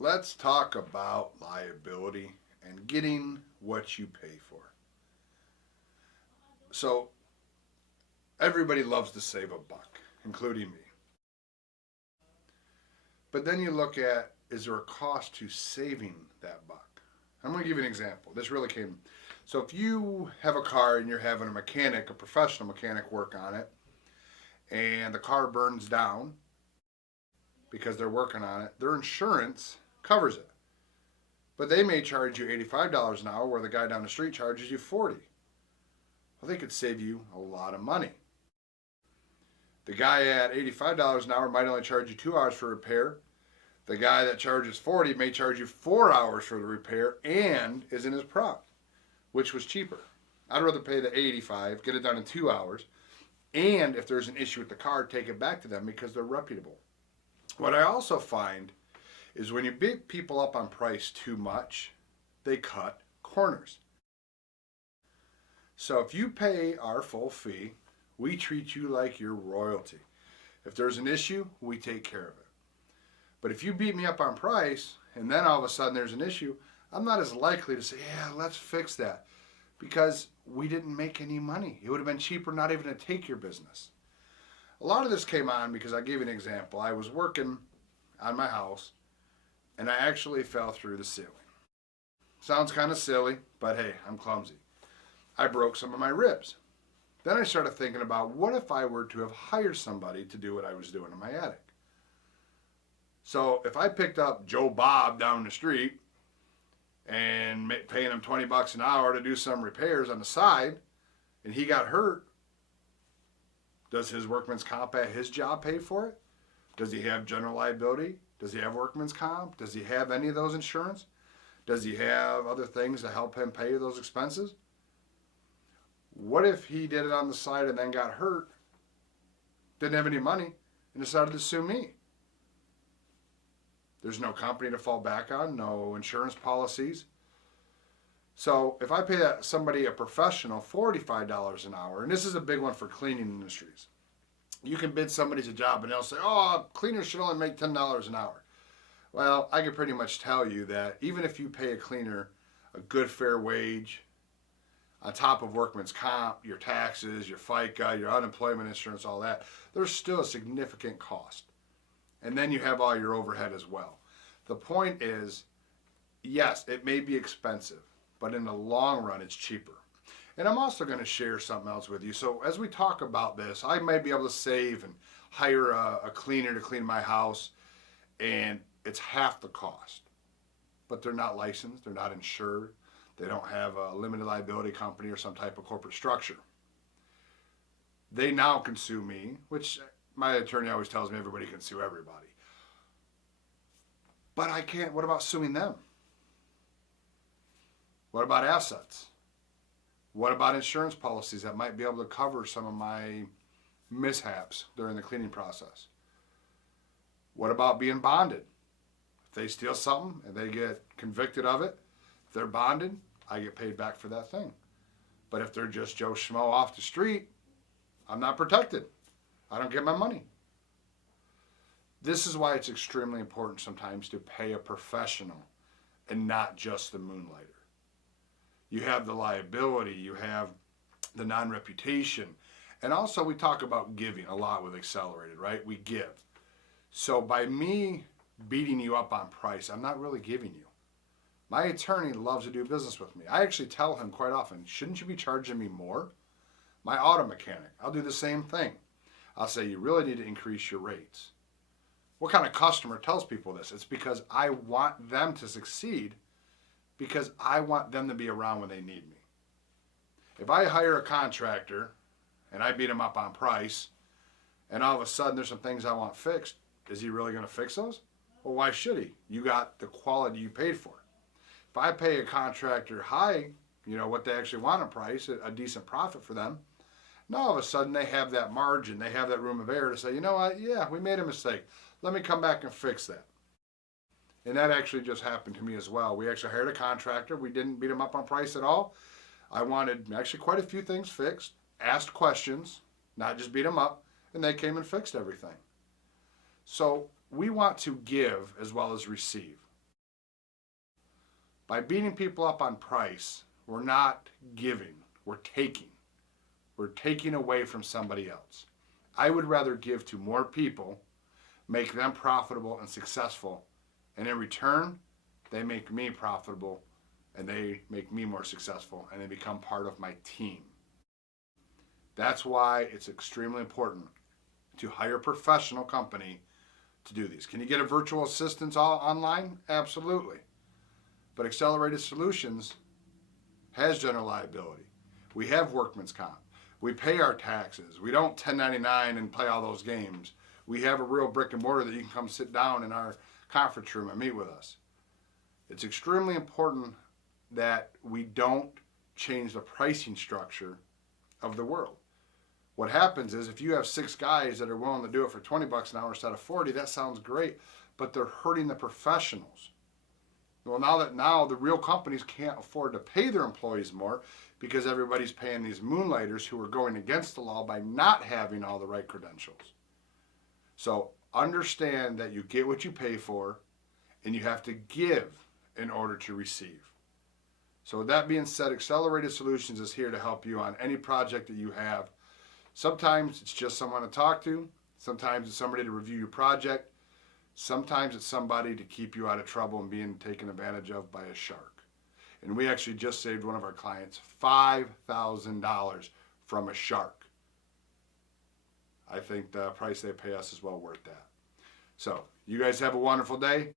Let's talk about liability and getting what you pay for. So, everybody loves to save a buck, including me. But then you look at, is there a cost to saving that buck? I'm going to give you an example. This really came. So, if you have a car and you're having a professional mechanic work on it, and the car burns down because they're working on it, their insurance covers it. But they may charge you $85 an hour where the guy down the street charges you $40. Well, they could save you a lot of money. The guy at $85 an hour might only charge you 2 hours for repair. The guy that charges $40 may charge you 4 hours for the repair and is in his prop, which was cheaper. I'd rather pay the $85, get it done in 2 hours, and if there's an issue with the car, take it back to them because they're reputable. What I also find is when you beat people up on price too much, they cut corners. So if you pay our full fee, we treat you like you're royalty. If there's an issue, we take care of it. But if you beat me up on price and then all of a sudden there's an issue, I'm not as likely to say, yeah, let's fix that, because we didn't make any money. It would have been cheaper not even to take your business. A lot of this came on because I gave you an example. I was working on my house and I actually fell through the ceiling. Sounds kind of silly, but hey, I'm clumsy. I broke some of my ribs. Then I started thinking about, what if I were to have hired somebody to do what I was doing in my attic? So if I picked up Joe Bob down the street and paying him $20 an hour to do some repairs on the side, and he got hurt, does his workman's comp at his job pay for it? Does he have general liability? Does he have workman's comp? Does he have any of those insurance? Does he have other things to help him pay those expenses? What if he did it on the side and then got hurt, didn't have any money, and decided to sue me? There's no company to fall back on, no insurance policies. So if I pay somebody, a professional, $45 an hour, and this is a big one for cleaning industries, you can bid somebody's a job and they'll say, oh, cleaners should only make $10 an hour. Well, I can pretty much tell you that even if you pay a cleaner a good fair wage, on top of workman's comp, your taxes, your FICA, your unemployment insurance, all that, there's still a significant cost. And then you have all your overhead as well. The point is, yes, it may be expensive, but in the long run, it's cheaper. And I'm also going to share something else with you. So as we talk about this, I might be able to save and hire a cleaner to clean my house, and it's half the cost. But they're not licensed, they're not insured, they don't have a limited liability company or some type of corporate structure. They now can sue me, which my attorney always tells me everybody can sue everybody. But I can't. What about suing them? What about assets? What about insurance policies that might be able to cover some of my mishaps during the cleaning process? What about being bonded? If they steal something and they get convicted of it, if they're bonded, I get paid back for that thing. But if they're just Joe Schmo off the street, I'm not protected. I don't get my money. This is why it's extremely important sometimes to pay a professional and not just the moonlighter. You have the liability, you have the non-reputation, and also we talk about giving a lot with Accelerated, right? We give. So by me beating you up on price, I'm not really giving you. My attorney loves to do business with me. I actually tell him quite often, shouldn't you be charging me more? My auto mechanic, I'll do the same thing. I'll say, you really need to increase your rates. What kind of customer tells people this? It's because I want them to succeed, because I want them to be around when they need me. If I hire a contractor and I beat him up on price, and all of a sudden there's some things I want fixed, is he really going to fix those? Well, why should he? You got the quality you paid for. If I pay a contractor high, what they actually want in price, a decent profit for them, now all of a sudden they have that margin, they have that room of error to say, you know what, yeah, we made a mistake. Let me come back and fix that. And that actually just happened to me as well. We actually hired a contractor. We didn't beat him up on price at all. I wanted actually quite a few things fixed, asked questions, not just beat them up, and they came and fixed everything. So we want to give as well as receive. By beating people up on price, we're not giving, we're taking. We're taking away from somebody else. I would rather give to more people, make them profitable and successful, and in return, they make me profitable and they make me more successful and they become part of my team. That's why it's extremely important to hire a professional company to do these. Can you get a virtual assistant online? Absolutely. But Accelerated Solutions has general liability. We have workman's comp. We pay our taxes. We don't 1099 and play all those games. We have a real brick and mortar that you can come sit down in our conference room and meet with us. It's extremely important that we don't change the pricing structure of the world. What happens is if you have 6 guys that are willing to do it for 20 bucks an hour instead of 40, that sounds great, but they're hurting the professionals. Well, now the real companies can't afford to pay their employees more because everybody's paying these moonlighters who are going against the law by not having all the right credentials. So understand that you get what you pay for and you have to give in order to receive. So with that being said, Accelerated Solutions is here to help you on any project that you have. Sometimes it's just someone to talk to. Sometimes it's somebody to review your project. Sometimes it's somebody to keep you out of trouble and being taken advantage of by a shark. And we actually just saved one of our clients $5,000 from a shark. I think the price they pay us is well worth that. So you guys have a wonderful day.